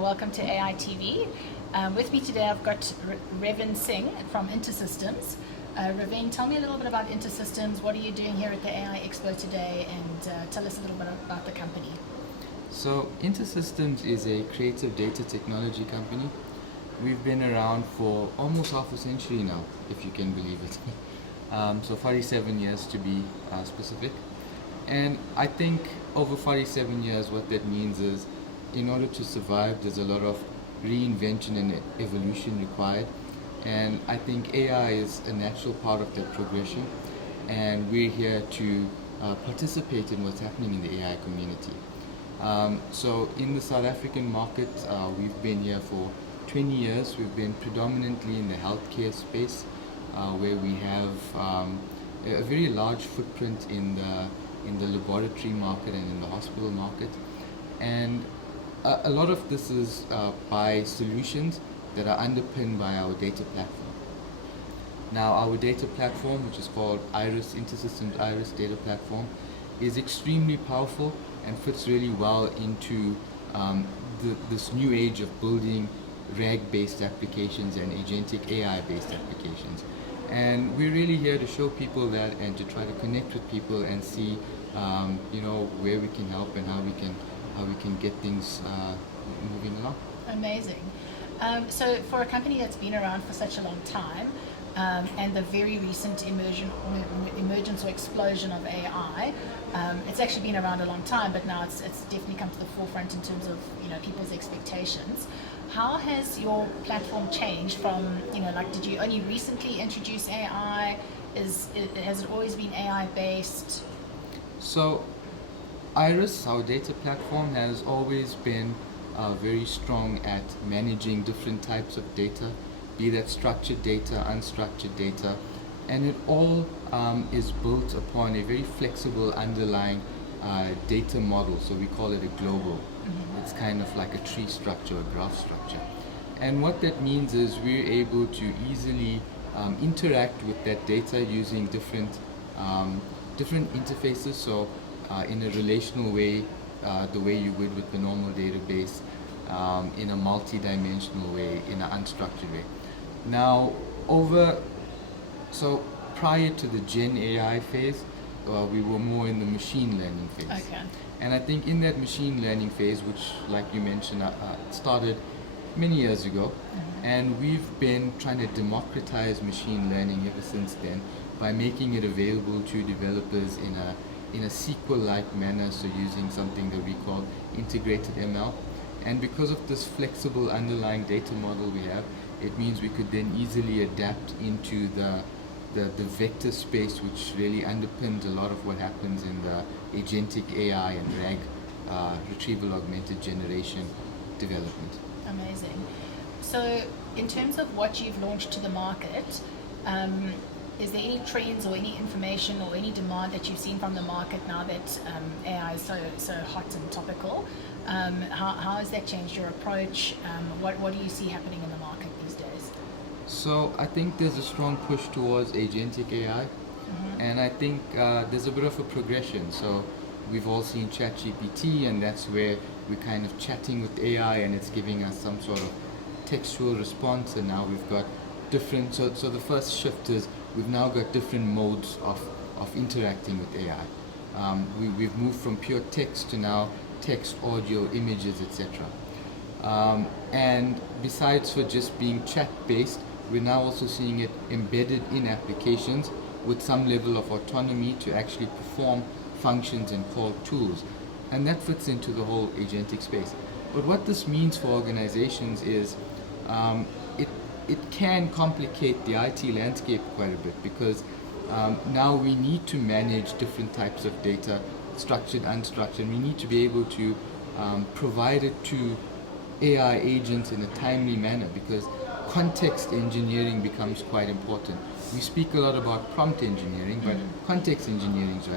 welcome to AI TV. With me today I've got Reven Singh from InterSystems. Reven, tell me a little bit about InterSystems. What are you doing here at the AI Expo today, and tell us a little bit about the company. So InterSystems is a creative data technology company. We've been around for almost half a century now, if you can believe it. So 47 years to be specific. And I think over 47 years what that means is, in order to survive, there's a lot of reinvention and evolution required. And I think AI is a natural part of that progression. And we're here to participate in what's happening in the AI community. So in the South African market, we've been here for 20 years. We've been predominantly in the healthcare space, where we have a very large footprint in the laboratory market and in the hospital market. And a lot of this is by solutions that are underpinned by our data platform. Now, our data platform, which is called Iris, InterSystems Iris Data Platform, is extremely powerful and fits really well into this new age of building RAG-based applications and agentic AI-based applications. And we're really here to show people that and to try to connect with people and see, where we can help and how we can get things moving along. Amazing. So for a company that's been around for such a long time, and the very recent emergence or explosion of AI, it's actually been around a long time, but now it's definitely come to the forefront in terms of people's expectations. How has your platform changed from, did you only recently introduce AI? Has it always been AI based? So Iris, our data platform, has always been very strong at managing different types of data, be that structured data, unstructured data, and it all is built upon a very flexible underlying data model. So we call it a global. Mm-hmm. It's kind of like a tree structure, a graph structure. And what that means is we're able to easily interact with that data using different interfaces. So in a relational way, the way you would with the normal database, in a multi-dimensional way, in an unstructured way. Now, prior to the Gen AI phase, we were more in the machine learning phase. Okay. And I think in that machine learning phase, which, like you mentioned, started many years ago, mm-hmm. and we've been trying to democratize machine learning ever since then by making it available to developers in a SQL-like manner, so using something that we call integrated ML. And because of this flexible underlying data model we have, it means we could then easily adapt into the vector space, which really underpins a lot of what happens in the agentic AI and RAG, retrieval augmented generation development. Amazing. So in terms of what you've launched to the market, is there any trends or any information or any demand that you've seen from the market now that AI is so hot and topical? How has that changed your approach? What do you see happening in the market these days? So I think there's a strong push towards agentic AI, mm-hmm. and I think there's a bit of a progression. So we've all seen ChatGPT, and that's where we're kind of chatting with AI and it's giving us some sort of textual response, and now we've got different, so the first shift is we've now got different modes of interacting with AI. We've moved from pure text to now text, audio, images, etc. And besides for just being chat-based, we're now also seeing it embedded in applications with some level of autonomy to actually perform functions and call tools. And that fits into the whole agentic space. But what this means for organizations is it can complicate the IT landscape quite a bit, because now we need to manage different types of data, structured, unstructured. We need to be able to provide it to AI agents in a timely manner, because context engineering becomes quite important. We speak a lot about prompt engineering, but context engineering is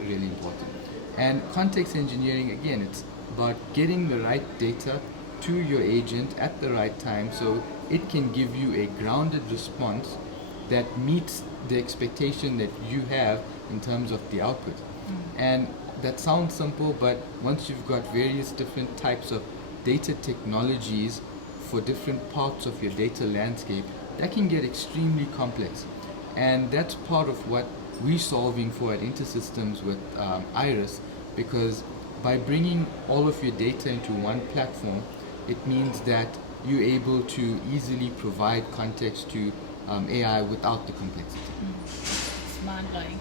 really important. And context engineering, again, it's about getting the right data to your agent at the right time so it can give you a grounded response that meets the expectation that you have in terms of the output. And that sounds simple, but once you've got various different types of data technologies for different parts of your data landscape, that can get extremely complex. And that's part of what we're solving for at InterSystems with Iris, because by bringing all of your data into one platform, it means that you're able to easily provide context to AI without the complexity. It's mind-blowing.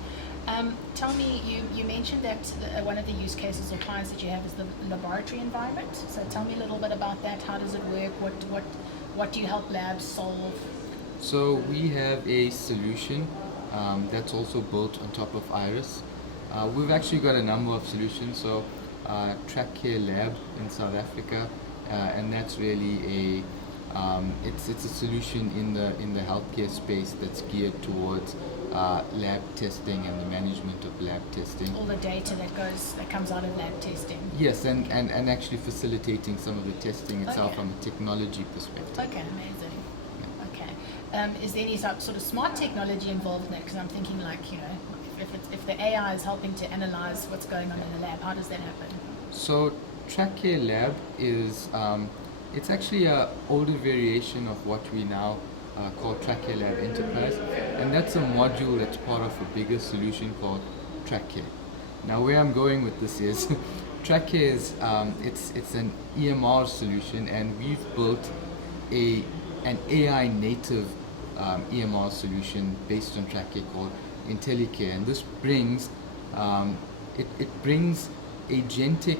Tell me, you mentioned that one of the use cases or clients that you have is the laboratory environment. So tell me a little bit about that. How does it work? What do you help labs solve? So we have a solution that's also built on top of Iris. We've actually got a number of solutions. So Track Care Lab in South Africa, and that's really it's a solution in the healthcare space that's geared towards lab testing and the management of lab testing. All the data that comes out of lab testing. Yes, and actually facilitating some of the testing itself from a technology perspective. Okay, amazing. Okay, is there any sort of smart technology involved in that? Because I'm thinking, like, if the AI is helping to analyze what's going on in the lab, how does that happen? So Track Care Lab is it's actually an older variation of what we now call Track Care Lab Enterprise, and that's a module that's part of a bigger solution called Track Care. Now, where I'm going with this is Track Care is it's an EMR solution, and we've built an AI native EMR solution based on Track Care called IntelliCare, and this brings it brings agentic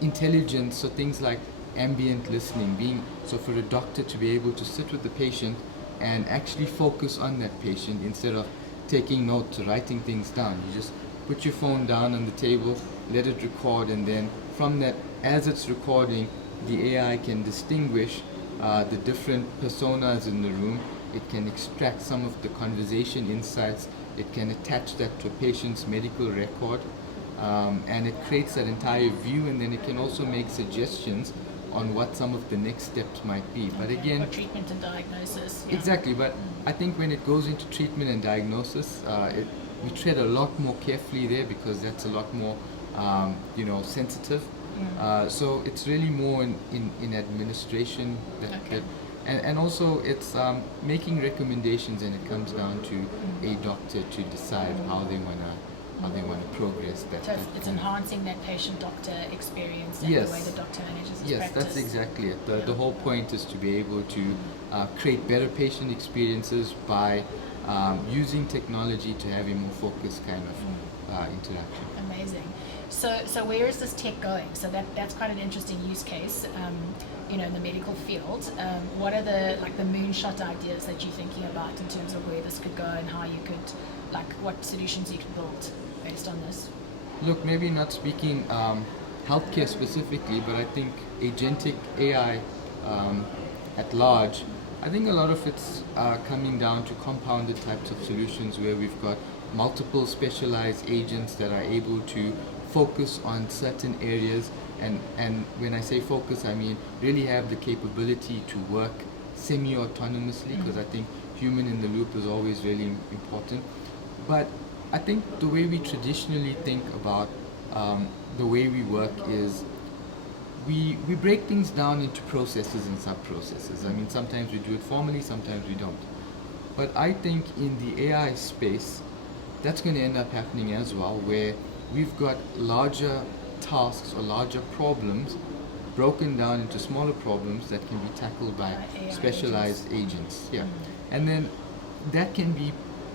intelligence, so things like ambient listening, so for a doctor to be able to sit with the patient and actually focus on that patient instead of taking notes, writing things down. You just put your phone down on the table, let it record, and then from that, as it's recording, the AI can distinguish the different personas in the room. It can extract some of the conversation insights. It can attach that to a patient's medical record. And it creates that entire view, and then it can also make suggestions on what some of the next steps might be. But again, or treatment and diagnosis. Yeah. Exactly, but I think when it goes into treatment and diagnosis, we tread a lot more carefully there, because that's a lot more sensitive. So it's really more in administration and also it's making recommendations, and it comes down to a doctor to decide how they want to progress that. So it's enhancing that patient-doctor experience and the way the doctor manages his Yes, practice. that's exactly it. The whole point is to be able to create better patient experiences by using technology to have a more focused kind of interaction. Amazing. So where is this tech going? So that's quite an interesting use case. In the medical field, what are the moonshot ideas that you're thinking about in terms of where this could go and how you could, what solutions you could build based on this? Look, maybe not speaking healthcare specifically, but I think agentic AI at large, I think a lot of it's coming down to compounded types of solutions where we've got multiple specialized agents that are able to focus on certain areas, and when I say focus, I mean really have the capability to work semi-autonomously, because I think human in the loop is always really important. But I think the way we traditionally think about the way we work is we break things down into processes and sub-processes. I mean, sometimes we do it formally, sometimes we don't. But I think in the AI space, that's going to end up happening as well, where we've got larger tasks or larger problems broken down into smaller problems that can be tackled by specialized agents. Yeah. And then that can be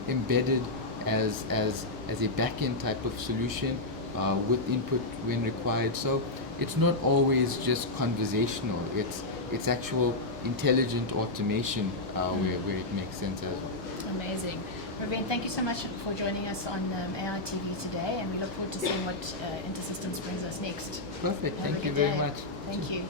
embedded as a back-end type of solution with input when required. So it's not always just conversational. It's actual intelligent automation where it makes sense as well. Amazing. Reven, thank you so much for joining us on AI TV today, and we look forward to seeing what InterSystems brings us next. Perfect. Have a Thank you good very day. much. Thank you.